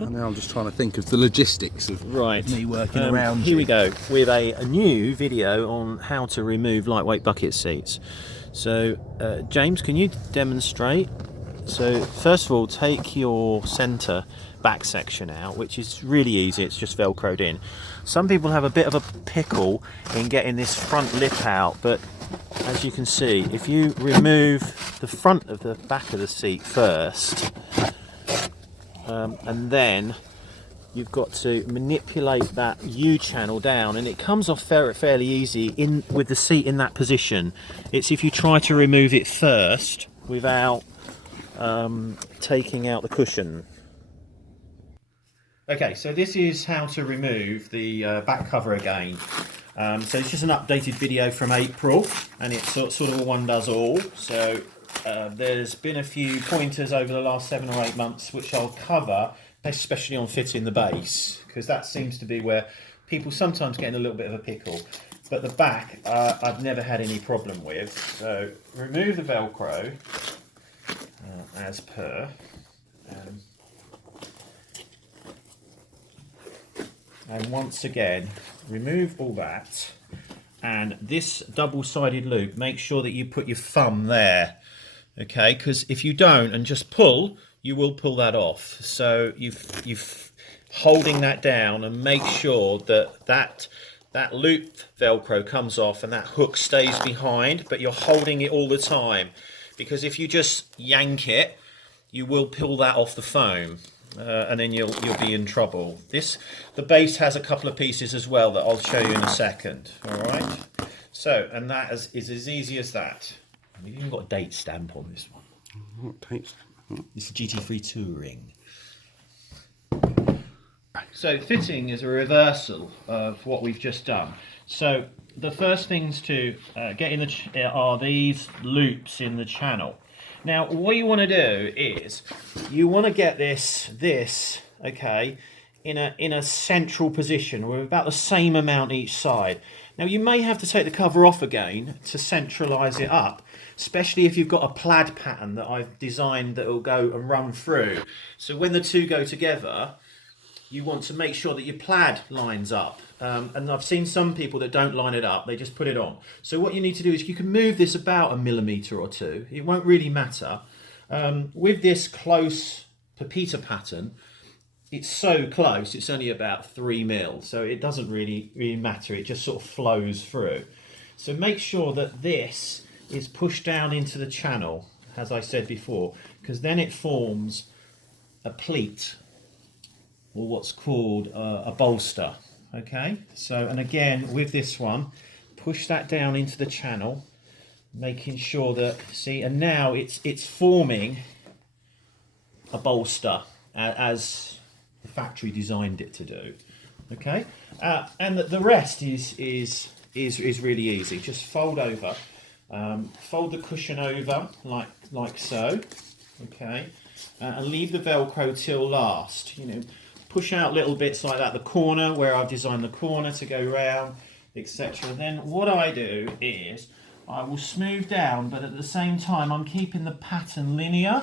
And now I'm just trying to think of the logistics of me working around Here we go with a new video on how to remove lightweight bucket seats. So James, can you demonstrate? So first of all, take your centre back section out, which is really easy, it's just velcroed in. Some people have a bit of a pickle in getting this front lip out, but as you can see, if you remove the front of the back of the seat first, and then you've got to manipulate that U-channel down, and it comes off fairly easy with the seat in that position. It's if you try to remove it first without taking out the cushion. Okay, so this is how to remove the back cover again. So it's just an updated video from April, and it's sort of a one does all. So there's been a few pointers over the last 7 or 8 months which I'll cover, especially on fitting the base, because that seems to be where people sometimes get in a little bit of a pickle. But the back, I've never had any problem with. So remove the Velcro as per. And once again, remove all that. And this double-sided loop, make sure that you put your thumb there. Okay, because if you don't and just pull, you will pull that off. So you've holding that down, and make sure that loop Velcro comes off and that hook stays behind, but you're holding it all the time. Because if you just yank it, you will pull that off the foam, and then you'll be in trouble. The base has a couple of pieces as well that I'll show you in a second. All right. So, and that is as easy as that. We've even got a date stamp on this one. What date stamp? It's GT3 Touring. So fitting is a reversal of what we've just done. So the first things to get in are these loops in the channel. Now what you want to do is you want to get this okay, in a central position with about the same amount each side. Now you may have to take the cover off again to centralize it up, especially if you've got a plaid pattern that I've designed that will go and run through. So when the two go together, you want to make sure that your plaid lines up. And I've seen some people that don't line it up, they just put it on. So what you need to do is you can move this about 1 millimetre or 2. It won't really matter. With this close pepita pattern, it's so close, it's only about 3 mil. So it doesn't really matter, it just sort of flows through. So make sure that this is pushed down into the channel, as I said before, because then it forms a pleat, or what's called a bolster. Okay, so, and again with this one, push that down into the channel, making sure that, see, and now it's forming a bolster as the factory designed it to do. Okay, and the rest is really easy. Just fold over, fold the cushion over like so. Okay, and leave the Velcro till last. You know, push out little bits like that, the corner where I've designed the corner to go round, etc. Then what I do is I will smooth down, but at the same time I'm keeping the pattern linear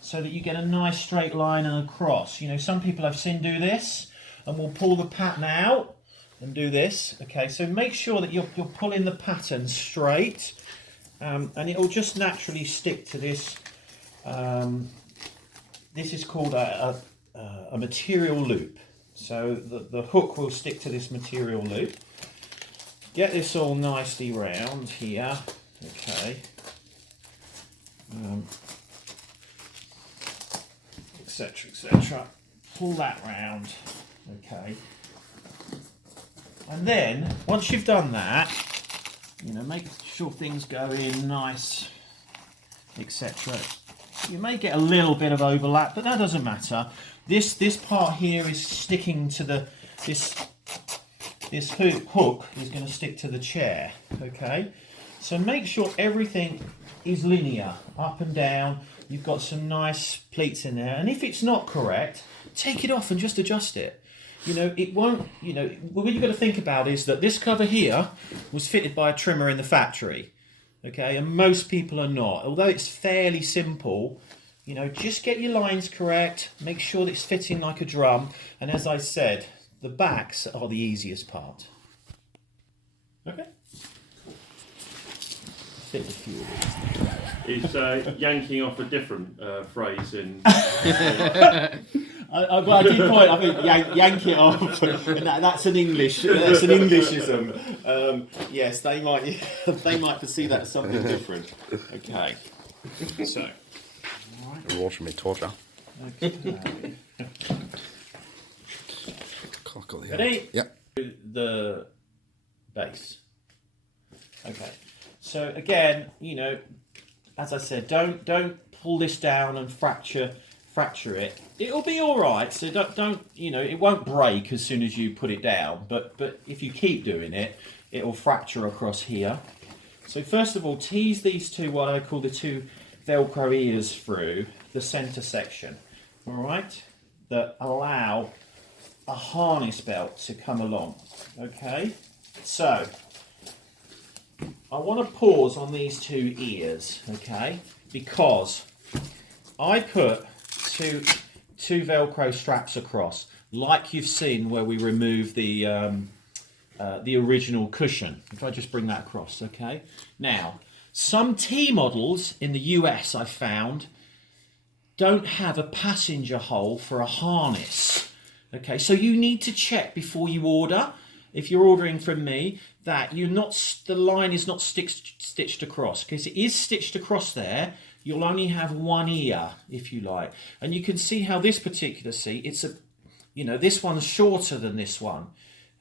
so that you get a nice straight line and across. You know, some people I've seen do this and will pull the pattern out and do this. Okay, so make sure that you're pulling the pattern straight, and it will just naturally stick to this. This is called a material loop. So the hook will stick to this material loop. Get this all nicely round here. Okay. Etc. etc. Pull that round. Okay. And then once you've done that, you know, make sure things go in nice, etc. You may get a little bit of overlap, but that doesn't matter. This part here is sticking to this hook is going to stick to the chair. Okay, so make sure everything is linear up and down. You've got some nice pleats in there, and if it's not correct, take it off and just adjust it. You know, it won't. You know, what you've got to think about is that this cover here was fitted by a trimmer in the factory. Okay, and most people are not. Although it's fairly simple, You know, just get your lines correct, make sure that it's fitting like a drum, and as I said, the backs are the easiest part. Okay? Fit a few of these. Is yanking off a different phrase in... I did point. I think yank it off. And that's an English. That's an Englishism. Yes, they might perceive that as something different. Okay. So. You're watching me torture. Okay. Ready? Yep. The base. Okay. So again, you know, as I said, don't pull this down and fracture it. It'll be all right. So don't you know, it won't break as soon as you put it down. But if you keep doing it, it'll fracture across here. So first of all, tease these two, what I call the two Velcro ears through the center section. All right, that allow a harness belt to come along. Okay, so I want to pause on these two ears. Okay, because I put two Velcro straps across, like you've seen where we remove the original cushion. If I just bring that across, okay. Now, some T models in the US I found don't have a passenger hole for a harness. Okay, so you need to check before you order, if you're ordering from me, that the line is not stitched across. Because it is stitched across there, you'll only have one ear, if you like. And you can see how this particular seat, this one's shorter than this one.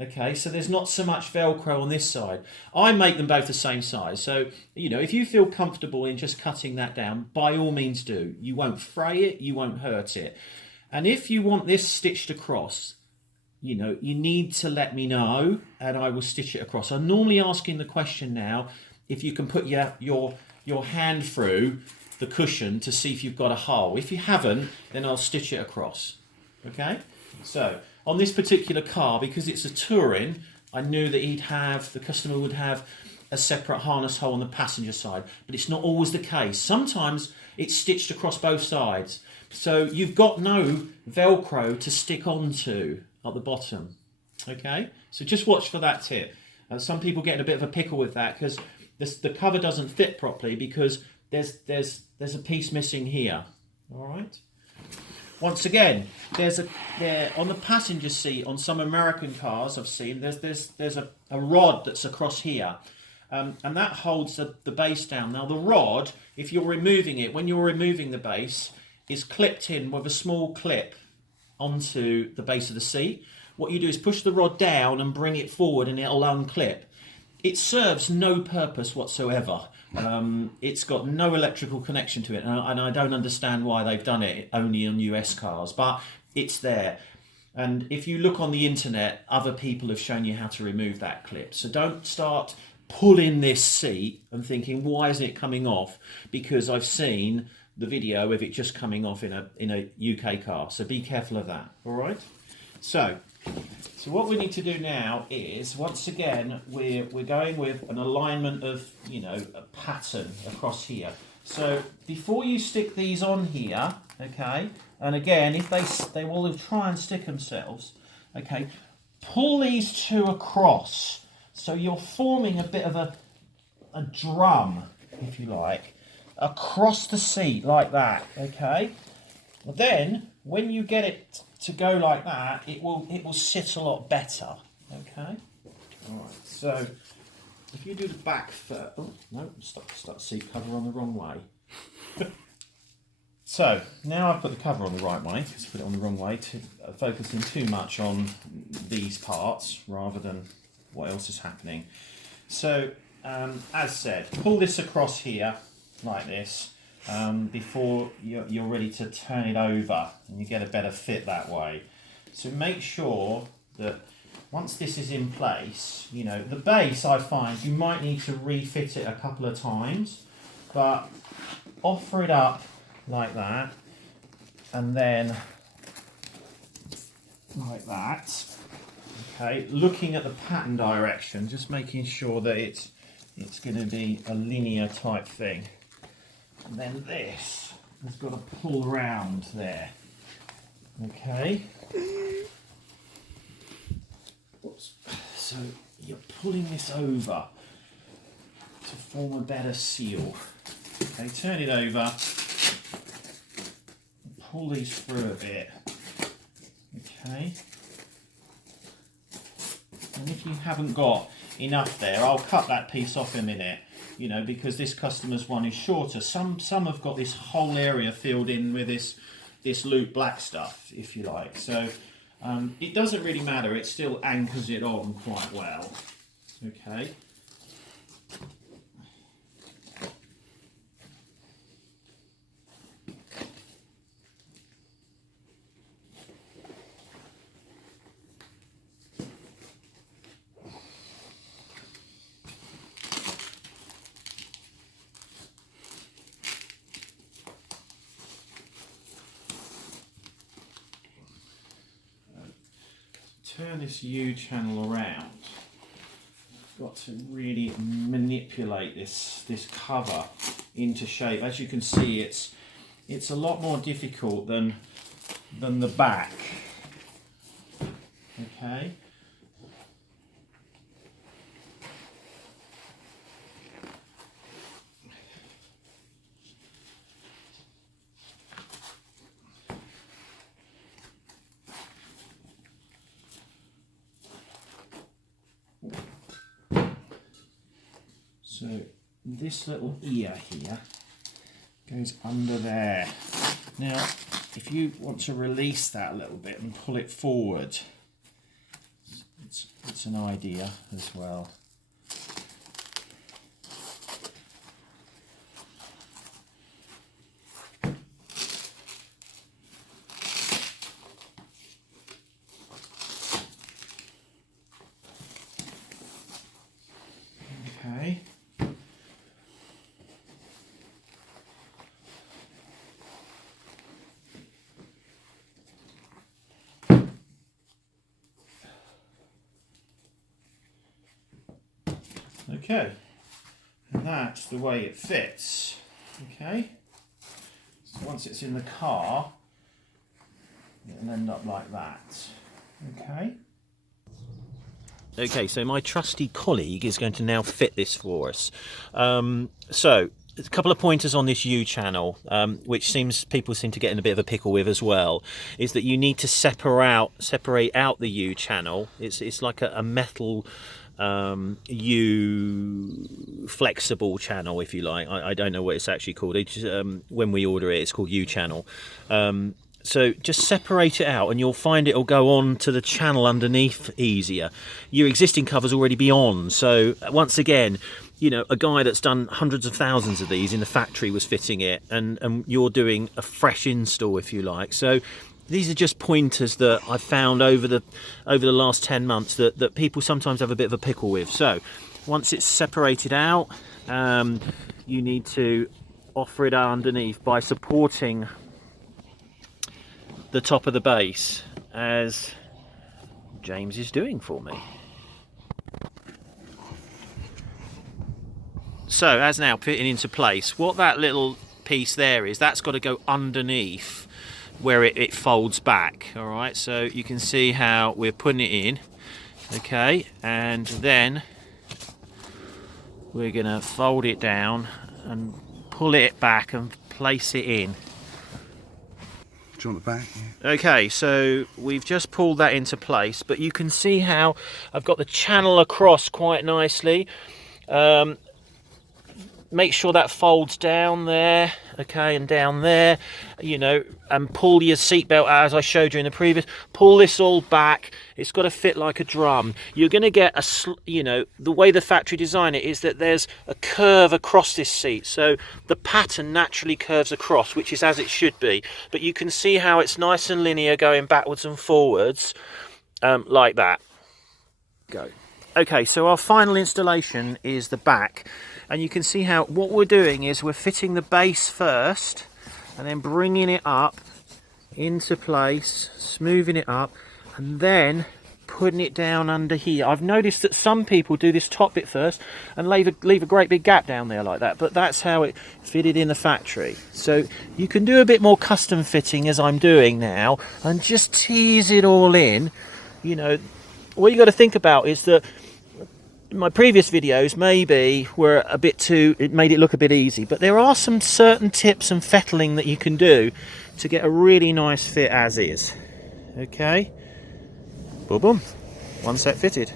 Okay, so there's not so much Velcro on this side. I make them both the same size. So, you know, if you feel comfortable in just cutting that down, by all means do. You won't fray it, you won't hurt it. And if you want this stitched across, you know, you need to let me know and I will stitch it across. I'm normally asking the question now, if you can put your hand through the cushion to see if you've got a hole. If you haven't, then I'll stitch it across. Okay? So, on this particular car, because it's a touring, I knew that the customer would have a separate harness hole on the passenger side, but it's not always the case. Sometimes it's stitched across both sides. So you've got no Velcro to stick onto at the bottom. Okay, so just watch for that tip. Some people get in a bit of a pickle with that because the cover doesn't fit properly because there's a piece missing here. All right. Once again, there on the passenger seat on some American cars I've seen, there's a rod that's across here, and that holds the base down. Now the rod, if you're removing it, when you're removing the base, is clipped in with a small clip onto the base of the seat. What you do is push the rod down and bring it forward, and it'll unclip. It serves no purpose whatsoever. It's got no electrical connection to it, and I don't understand why they've done it only on US cars, but it's there. And if you look on the internet, other people have shown you how to remove that clip. So don't start pulling this seat and thinking, why isn't it coming off? Because I've seen the video of it just coming off in a UK car. So be careful of that, all right? So what we need to do now is, once again, we're going with an alignment of, you know, a pattern across here. So before you stick these on here, okay, and again, if they will try and stick themselves, okay, pull these two across. So you're forming a bit of a drum, if you like, across the seat like that, okay? Well, then, when you get it to go like that, it will sit a lot better, okay? All right, so if you do the back first, oh no, start seat cover on the wrong way. So now I've put the cover on the right way, just put it on the wrong way, focusing too much on these parts rather than what else is happening. So as said, pull this across here like this. Before you're ready to turn it over and you get a better fit that way. So make sure that once this is in place, you know, the base, I find you might need to refit it a couple of times, but offer it up like that and then like that. Okay, looking at the pattern direction, just making sure that it's going to be a linear type thing. And then this, has got to pull round there. Okay. Oops. So you're pulling this over to form a better seal. Okay, turn it over. Pull these through a bit. Okay. And if you haven't got enough there, I'll cut that piece off in a minute, you know, because this customer's one is shorter. Some have got this whole area filled in with this loop black stuff, if you like. So it doesn't really matter, it still anchors it on quite well. Okay. Turn this U channel around. I've got to really manipulate this cover into shape. As you can see, it's a lot more difficult than the back. Okay. So this little ear here goes under there. Now, if you want to release that a little bit and pull it forward, it's an idea as well. Okay. Okay, and that's the way it fits. Okay, so once it's in the car, it'll end up like that. Okay. Okay, so my trusty colleague is going to now fit this for us. So a couple of pointers on this U channel, which people seem to get in a bit of a pickle with as well, is that you need to separate out the U channel. It's like a metal U flexible channel, if you like. I don't know what it's actually called. When we order it, it's called U channel. So just separate it out and you'll find it'll go on to the channel underneath easier. Your existing cover's already be on, so once again, you know, a guy that's done hundreds of thousands of these in the factory was fitting it, and you're doing a fresh install, if you like. So these are just pointers that I've found over the last 10 months that people sometimes have a bit of a pickle with. So once it's separated out, you need to offer it out underneath by supporting the top of the base, as James is doing for me. So as now fitting into place, what that little piece there is, that's got to go underneath where it folds back. All right, so you can see how we're putting it in. Okay, and then we're gonna fold it down and pull it back and place it in. Do you want the back? Yeah. Okay, so we've just pulled that into place, but you can see how I've got the channel across quite nicely. Make sure that folds down there, okay, and down there, you know, and pull your seatbelt out as I showed you in the previous. Pull this all back. It's got to fit like a drum. You're going to get you know, the way the factory designed it is that there's a curve across this seat, so the pattern naturally curves across, which is as it should be. But you can see how it's nice and linear going backwards and forwards, like that. Go. Okay, so our final installation is the back. And you can see how what we're doing is we're fitting the base first and then bringing it up into place, smoothing it up, and then putting it down under here. I've noticed that some people do this top bit first and leave a great big gap down there like that, but that's how it fitted in the factory. So you can do a bit more custom fitting as I'm doing now and just tease it all in. You know, what you got to think about is that my previous videos maybe were a bit too, it made it look a bit easy, but there are some certain tips and fettling that you can do to get a really nice fit as is. Okay, boom boom, one set fitted.